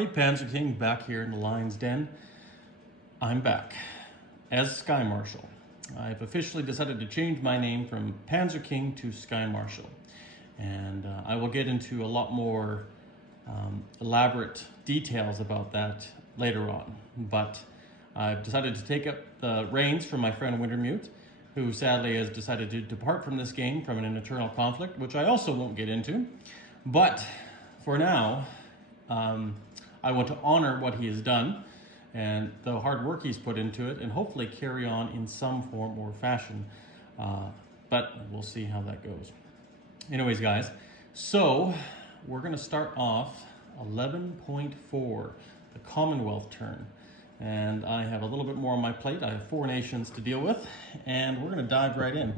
everybody, Panzer King back here in the Lion's Den. I'm back as Sky Marshal. I've officially decided to change my name from Panzer King to Sky Marshal. And I will get into a lot more elaborate details about that later on. But I've decided to take up the reins from my friend Wintermute, who sadly has decided to depart from this game from an internal conflict, which I also won't get into. But for now, I want to honor what he has done and the hard work he's put into it, and hopefully carry on in some form or fashion. But we'll see how that goes. Anyways, guys, so we're going to start off 11.4, the Commonwealth turn. And I have a little bit more on my plate. I have 4 nations to deal with, and we're going to dive right in.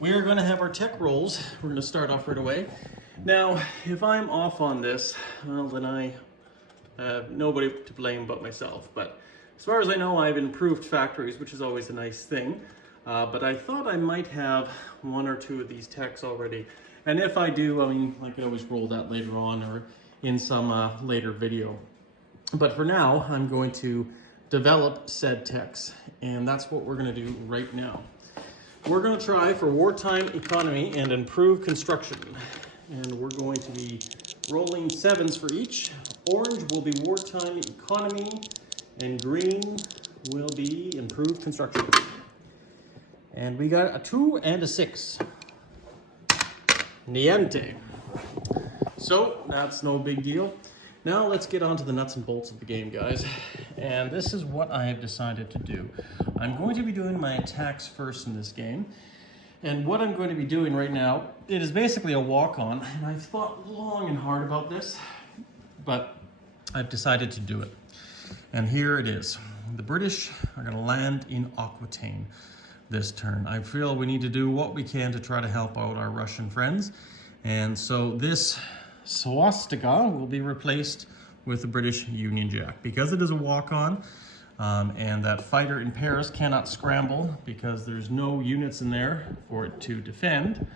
We are going to have our tech rolls. We're going to start off right away. Now, if I'm off on this, well, then I have nobody to blame but myself. But as far as I know, I've improved factories, which is always a nice thing. But I thought I might have 1 or 2 of these techs already. And if I do, I mean, I could always roll that later on or in some later video. But for now, I'm going to develop said techs, and that's what we're going to do right now. We're going to try for wartime economy and improved construction. And we're going to be rolling 7s for each. Orange will be wartime economy, and green will be improved construction. And we got a 2 and a 6. Niente. So that's no big deal. Now let's get on to the nuts and bolts of the game, guys. And this is what I have decided to do. I'm going to be doing my attacks first in this game. And what I'm going to be doing right now, it is basically a walk-on. And I've thought long and hard about this, but I've decided to do it. And here it is. The British are going to land in Aquitaine this turn. I feel we need to do what we can to try to help out our Russian friends. And so this swastika will be replaced with the British Union Jack. Because it is a walk-on, and that fighter in Paris cannot scramble because there's no units in there for it to defend,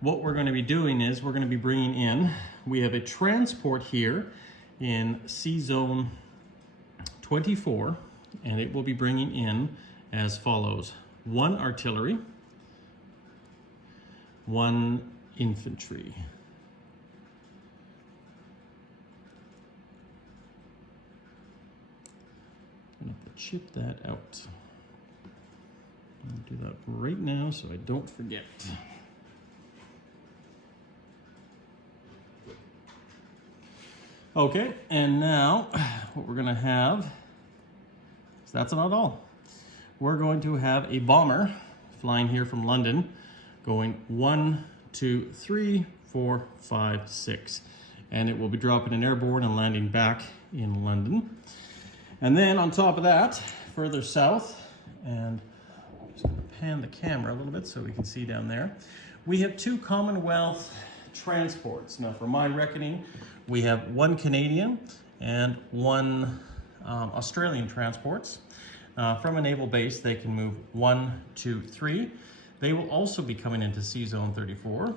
what we're going to be doing is we're going to be bringing in, we have a transport here in Sea Zone 24, and it will be bringing in as follows: 1 artillery, 1 infantry. I'm going to chip that out. I'll do that right now so I don't forget. Okay, and now what we're going to have, so that's not all. We're going to have a bomber flying here from London going 1, 2, 3, 4, 5, 6. And it will be dropping an airborne and landing back in London. And then on top of that, further south, and I'm just going to pan the camera a little bit so we can see down there, we have 2 Commonwealth transports. Now, for my reckoning, we have 1 Canadian and 1 Australian transports. From a naval base, they can move 1, 2, 3. They will also be coming into Sea Zone 34.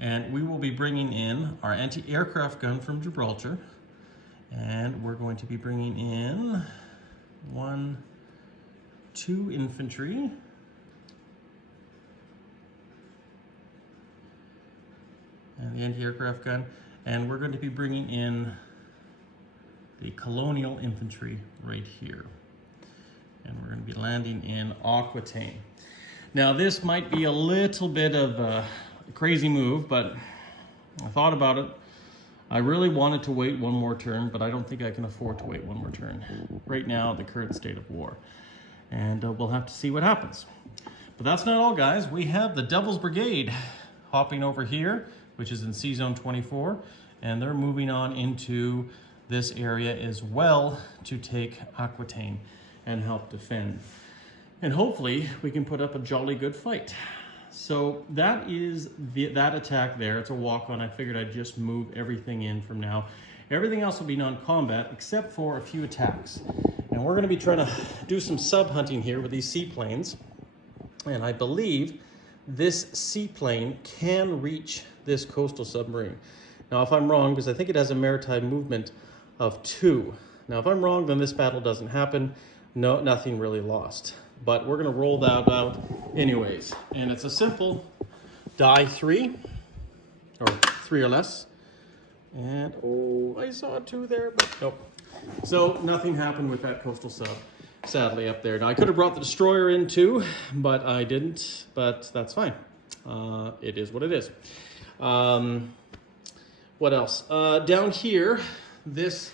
And we will be bringing in our anti-aircraft gun from Gibraltar. And we're going to be bringing in 1, 2 infantry. And the anti-aircraft gun. And we're going to be bringing in the colonial infantry right here. And we're going to be landing in Aquitaine. Now this might be a little bit of a crazy move, but I thought about it. I really wanted to wait 1 more turn, but I don't think I can afford to wait 1 more turn right now at the current state of war. And we'll have to see what happens. But that's not all, guys. We have the Devil's Brigade hopping over here, which is in Sea Zone 24, and they're moving on into this area as well to take Aquitaine and help defend. And hopefully we can put up a jolly good fight. So that is that attack there. It's a walk-on. I figured I'd just move everything in from now. Everything else will be non-combat except for a few attacks. And we're going to be trying to do some sub-hunting here with these seaplanes. And I believe this seaplane can reach this coastal submarine. Now, if I'm wrong, because I think it has a maritime movement of 2. Now, if I'm wrong, then this battle doesn't happen. No, nothing really lost. But we're going to roll that out anyways. And it's a simple die 3, or 3 or less. And, oh, I saw 2 there, but nope. So nothing happened with that coastal sub, sadly, up there. Now, I could have brought the destroyer in too, but I didn't, but that's fine. It is what it is. What else? Down here, this,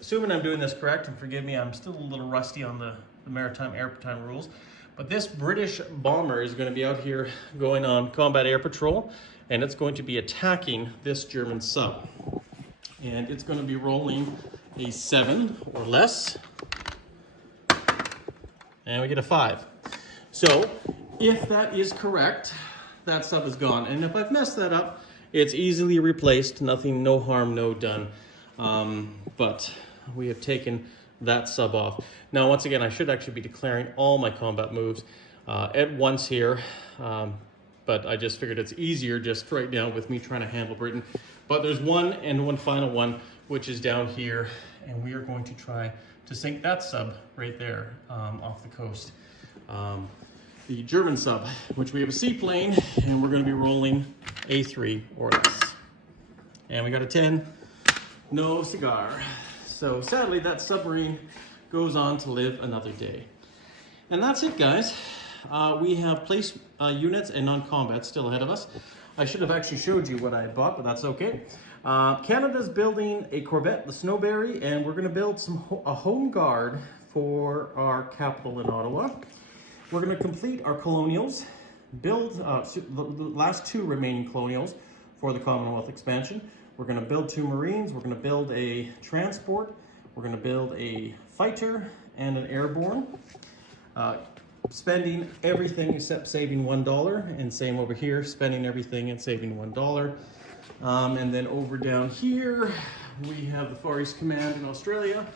assuming I'm doing this correct, and forgive me, I'm still a little rusty on the maritime airtime rules, but this British bomber is going to be out here going on combat air patrol, and it's going to be attacking this German sub. And it's going to be rolling a 7 or less, and we get a 5. So if that is correct, that sub is gone. And if I've messed that up, it's easily replaced. Nothing, no harm, no done. But we have taken that sub off. Now, once again, I should actually be declaring all my combat moves at once here. But I just figured it's easier just right now with me trying to handle Britain. But there's one final one, which is down here. And we are going to try to sink that sub right there off the coast. The German sub, which we have a seaplane, and we're going to be rolling a 3 or less. And we got a 10, no cigar. So sadly, that submarine goes on to live another day. And that's it, guys. We have place units and non-combat still ahead of us. I should have actually showed you what I bought, but that's okay. Canada's building a Corvette, the Snowberry, and we're going to build a home guard for our capital in Ottawa. We're going to complete our colonials, build the last 2 remaining colonials for the Commonwealth expansion. We're going to build 2 Marines. We're going to build a transport. We're going to build a fighter and an airborne. Spending everything except saving $1, and same over here, spending everything and saving $1. And then over down here, we have the Far East Command in Australia.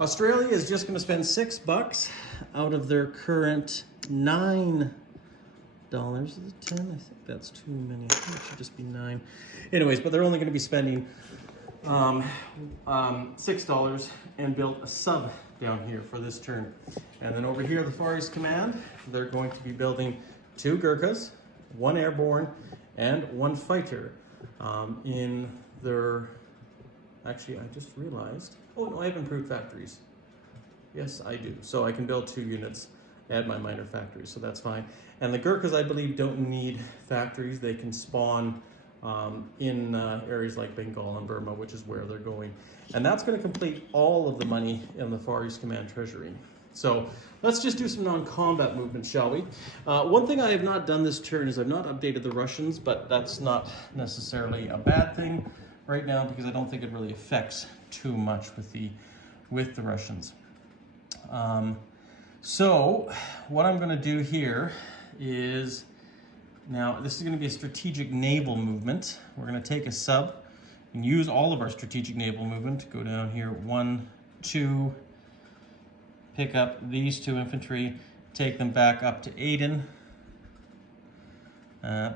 Australia is just going to spend $6 out of their current $9. Is it 10? I think that's too many. I think it should just be 9. Anyways, but they're only going to be spending $6 and build a sub down here for this turn. And then over here, the Far East Command, they're going to be building 2 Gurkhas, 1 airborne, and 1 fighter in their... Actually, I just realized, oh no, I have improved factories. Yes, I do. So I can build 2 units at my minor factories, so that's fine. And the Gurkhas, I believe, don't need factories. They can spawn in areas like Bengal and Burma, which is where they're going. And that's going to complete all of the money in the Far East Command treasury. So let's just do some non-combat movements, shall we? One thing I have not done this turn is I've not updated the Russians, but that's not necessarily a bad thing right now because I don't think it really affects too much with the Russians. So what I'm going to do here is, now this is going to be a strategic naval movement. We're going to take a sub and use all of our strategic naval movement. Go down here, 1, 2, pick up these 2 infantry, take them back up to Aden,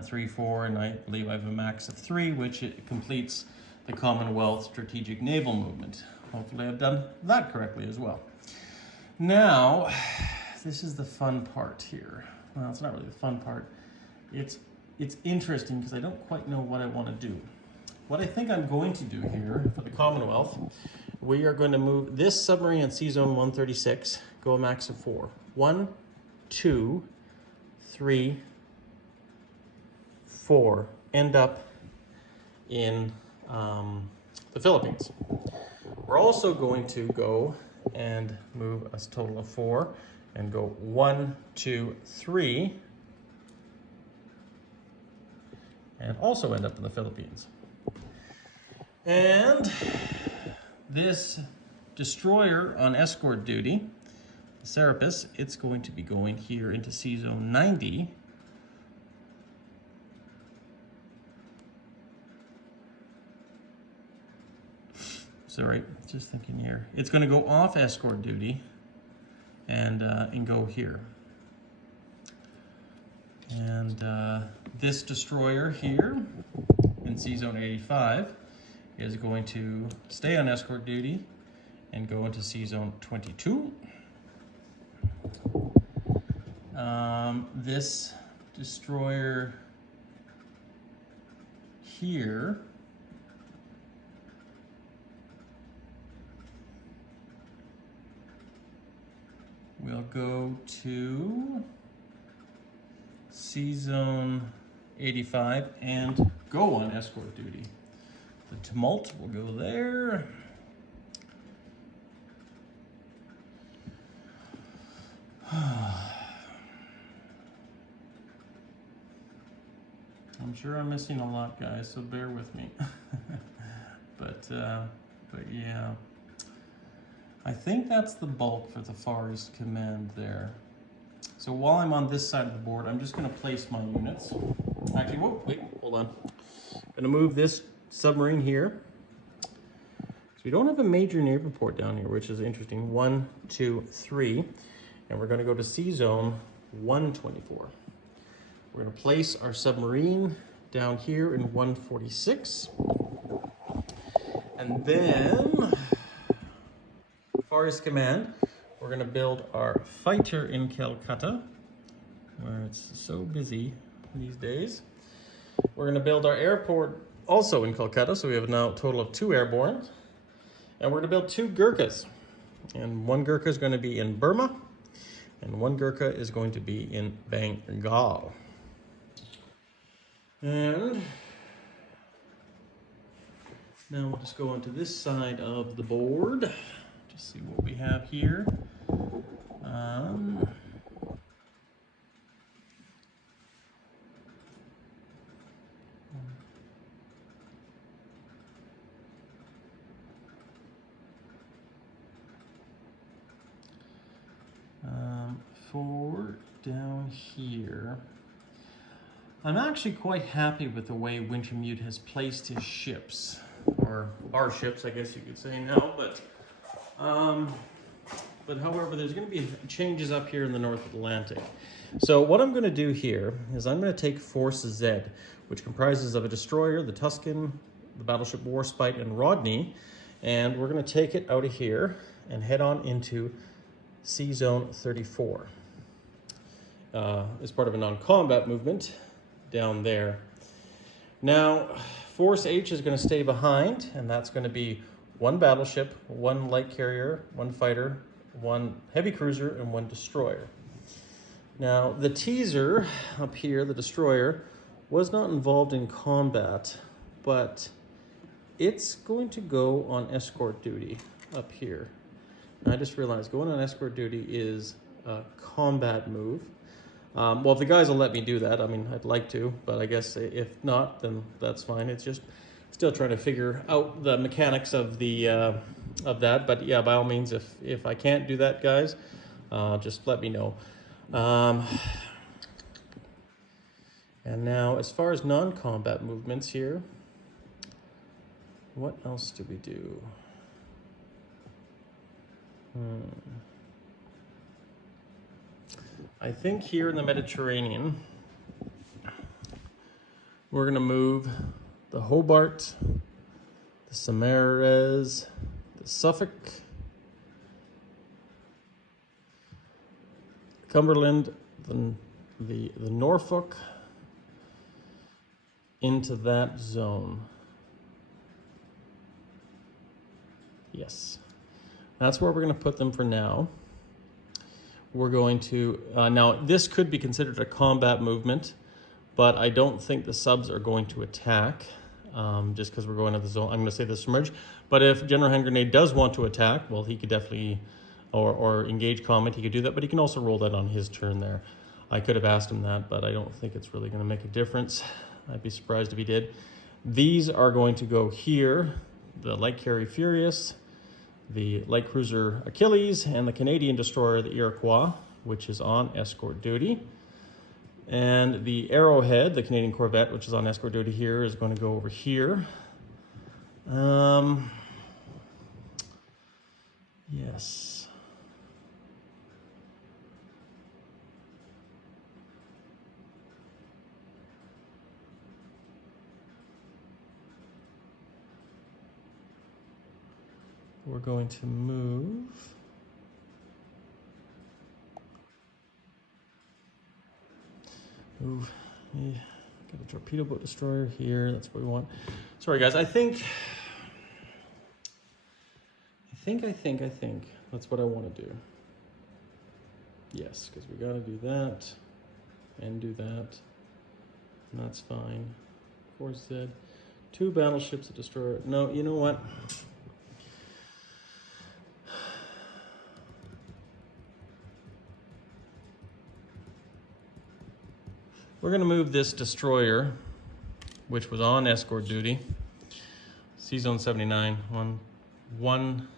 3, 4, and I believe I have a max of 3, which it completes the Commonwealth strategic naval movement. Hopefully I've done that correctly as well. Now, this is the fun part here. Well, it's not really the fun part. It's interesting because I don't quite know what I want to do. What I think I'm going to do here for the Commonwealth, we are going to move this submarine at Sea Zone 136, go a max of 4. 1, 2, 3, 4, end up in the Philippines. We're also going to go and move a total of 4 and go 1, 2, 3, and also end up in the Philippines. And this destroyer on escort duty, the Serapis, it's going to be going here into Sea Zone 90. Sorry, just thinking here. It's going to go off escort duty and go here. And this destroyer here in Sea Zone 85 is going to stay on escort duty and go into Sea Zone 22. This destroyer here will go to Sea Zone 85 and go on escort duty. The Tumult will go there. I'm sure I'm missing a lot, guys, so bear with me. but yeah, I think that's the bulk for the Far East Command there. So while I'm on this side of the board, I'm just going to place my units. Actually, whoa, wait, hold on. I'm going to move this submarine here. So we don't have a major naval port down here, which is interesting. 1, 2, 3, and we're going to go to Sea Zone 124. We're going to place our submarine down here in 146. And then, Far East Command, we're going to build our fighter in Calcutta, where it's so busy these days. We're going to build our airport also in Calcutta, so we have now a total of 2 airborne. And we're going to build 2 Gurkhas. And 1 Gurkha is going to be in Burma, and 1 Gurkha is going to be in Bengal. And now we'll just go onto this side of the board, just see what we have here. For down here, I'm actually quite happy with the way Wintermute has placed his ships, or our ships, I guess you could say now, but however, there's going to be changes up here in the North Atlantic. So what I'm going to do here is I'm going to take Force Z, which comprises of a destroyer, the Tuscan, the battleship Warspite, and Rodney, and we're going to take it out of here and head on into Sea Zone 34 as part of a non-combat movement down there. Now, Force H is going to stay behind, and that's going to be 1 battleship, 1 light carrier, 1 fighter, 1 heavy cruiser, and 1 destroyer. Now, the teaser up here, the destroyer, was not involved in combat, but it's going to go on escort duty up here. I just realized going on escort duty is a combat move. Well, if the guys will let me do that, I mean, I'd like to, but I guess if not, then that's fine. It's just still trying to figure out the mechanics of the of that. But yeah, by all means, if I can't do that, guys, just let me know. And now, as far as non-combat movements here, what else do we do? I think here in the Mediterranean, we're going to move the Hobart, the Samares, the Suffolk, Cumberland, the Norfolk into that zone. Yes, that's where we're going to put them for now. We're going to, now this could be considered a combat movement, but I don't think the subs are going to attack, just because we're going to the zone. I'm going to say the submerge. But if General Hand Grenade does want to attack, well, he could definitely, or engage combat, he could do that, but he can also roll that on his turn there. I could have asked him that, but I don't think it's really going to make a difference. I'd be surprised if he did. These are going to go here, the light carrier Furious, the light cruiser Achilles, and the Canadian destroyer, the Iroquois, which is on escort duty. And the Arrowhead, the Canadian corvette, which is on escort duty here, is going to go over here. Yes. we're going to move yeah, got a torpedo boat destroyer here. That's what we want. Sorry guys, I think that's what I want to do. Yes, because we got to do that and do that. And that's fine. Force Z. 2 battleships, a destroyer. No, you know what? We're going to move this destroyer, which was on escort duty, C-Zone 79, 1,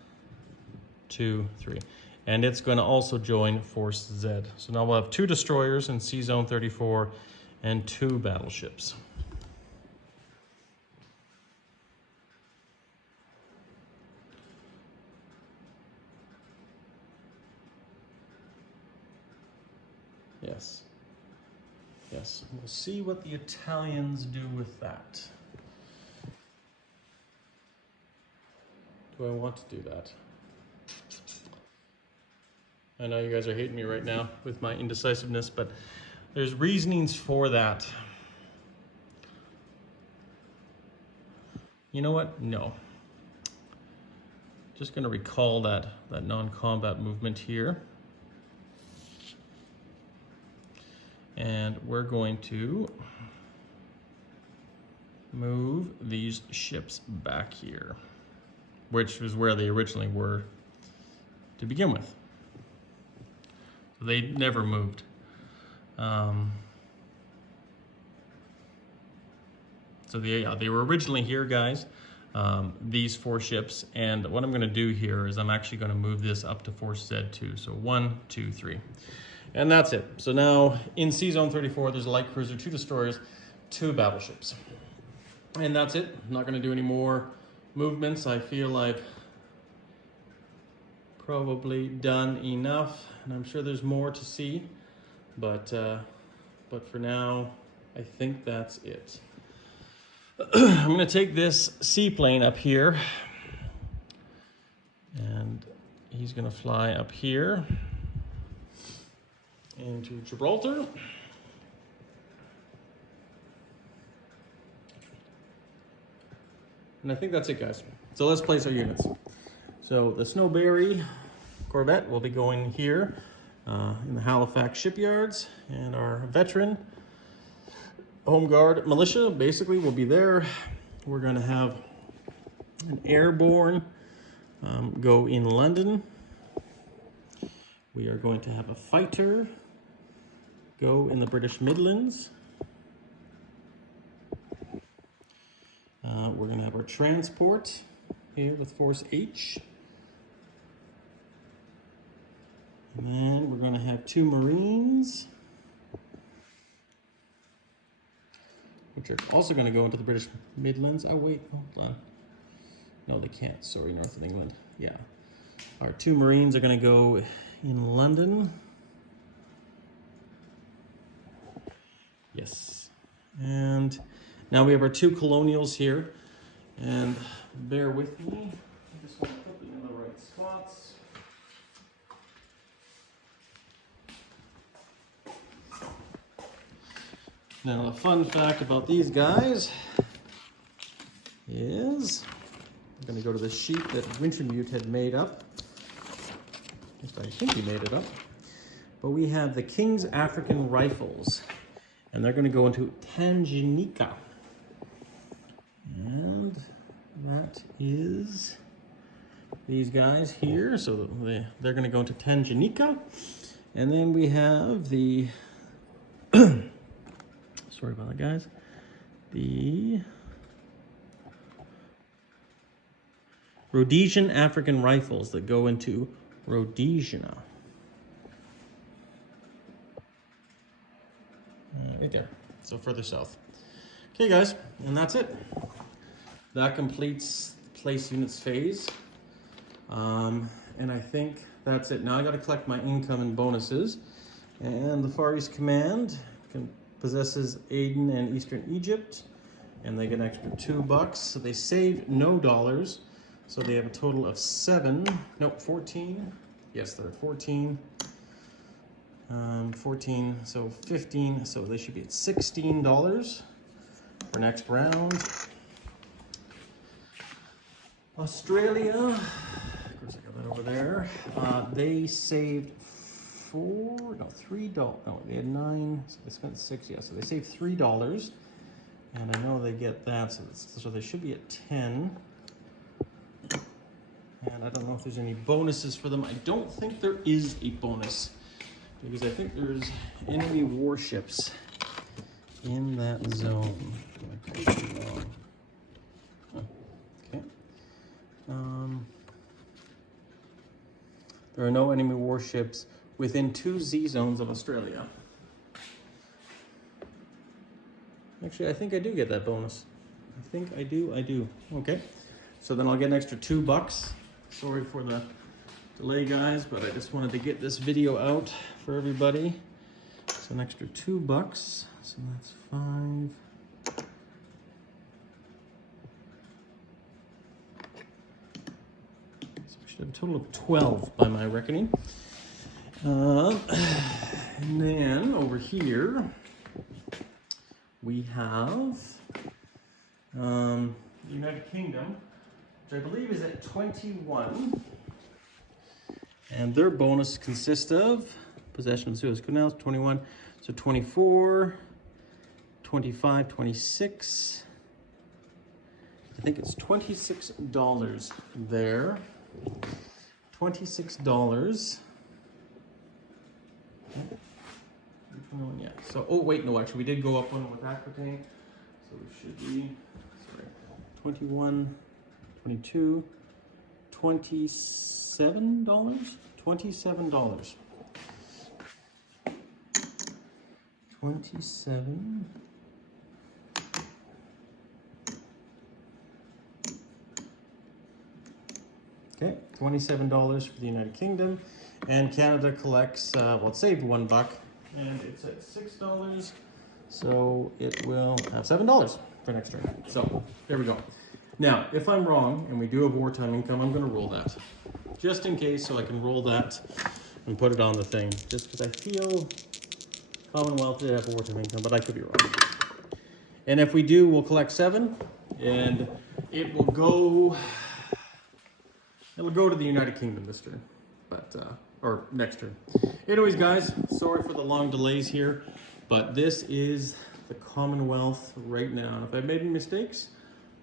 2, 3. And it's going to also join Force Z. So now we'll have 2 destroyers in C-Zone 34 and 2 battleships. Yes. Yes, we'll see what the Italians do with that. Do I want to do that? I know you guys are hating me right now with my indecisiveness, but there's reasonings for that. You know what? No. Just gonna recall that non-combat movement here. And we're going to move these ships back here, which is where they originally were to begin with. They never moved. So they were originally here, guys, these 4 ships. And what I'm going to do here is I'm actually going to move this up to Force Z2. So 1, 2, 3. And that's it. So now in C-Zone 34, there's a light cruiser, 2 destroyers, 2 battleships. And that's it. I'm not going to do any more movements. I feel I've probably done enough, and I'm sure there's more to see. But for now, I think that's it. I'm going to take this seaplane up here, and he's going to fly up here into Gibraltar. And I think that's it, guys. So let's place our units. So the Snowberry Corvette will be going here in the Halifax shipyards, and our veteran Home Guard militia basically will be there. We're going to have an airborne go in London. We are going to have a fighter go in the British Midlands. We're going to have our transport here with Force H. And then we're going to have 2 Marines, which are also going to go into the British Midlands. Oh, wait, hold on. No, they can't. Sorry, north of England. Yeah. Our 2 Marines are going to go in London. Yes. And now we have our 2 Colonials here. And bear with me. I just want to put them in the right spots. Now, a fun fact about these guys is, I'm going to go to the sheet that Wintermute had made up. At least I think he made it up. But we have the King's African Rifles, and they're going to go into Tanganyika. And that is these guys here. So they're going to go into Tanganyika. And then we have the, sorry about that, guys, the Rhodesian African Rifles that go into Rhodesia. Right there, so further south. Okay, guys, and that's it. That completes the place units phase. And I think that's it. Now I got to collect my income and bonuses. And the Far East Command possesses Aden and Eastern Egypt, and they get an extra $2. So they save no dollars. So they have a total of 14. Yes, they're at 14. 14, so 15, so they should be at $16 for next round. Australia, of course I got that over there. They saved $3. No, they had 9, so they spent 6, yeah, so they saved $3. And I know they get that, so they should be at 10. And I don't know if there's any bonuses for them. I don't think there is a bonus, because I think there's enemy warships in that zone. Okay. There are no enemy warships within 2 Z zones of Australia. Actually, I think I do get that bonus. I think I do. Okay. So then I'll get an extra $2. Sorry for the delay, guys, but I just wanted to get this video out for everybody. So an extra $2, so that's 5. So we should have a total of 12 by my reckoning. And then over here we have the United Kingdom, which I believe is at 21. And their bonus consists of possession of Suez Canal, 21. So 24, 25, 26. I think it's $26 there. $26. Yeah. So, oh wait, no, actually we did go up one with Aquitaine. So we should be, sorry, 21, 22, $27? $27. 27. Okay, $27 for the United Kingdom. And Canada collects, well, it saved $1, and it's at $6. So it will have $7 for next turn. So there we go. Now, if I'm wrong and we do have wartime income, I'm going to roll that. Just in case, so I can roll that and put it on the thing. Just because I feel Commonwealth did have wartime income, but I could be wrong. And if we do, we'll collect 7, and it will go. It'll go to the United Kingdom this turn, but or next turn. Anyways, guys, sorry for the long delays here, but this is the Commonwealth right now. And if I've made any mistakes,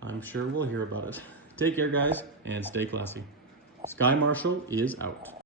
I'm sure we'll hear about it. Take care, guys, and stay classy. Sky Marshal is out.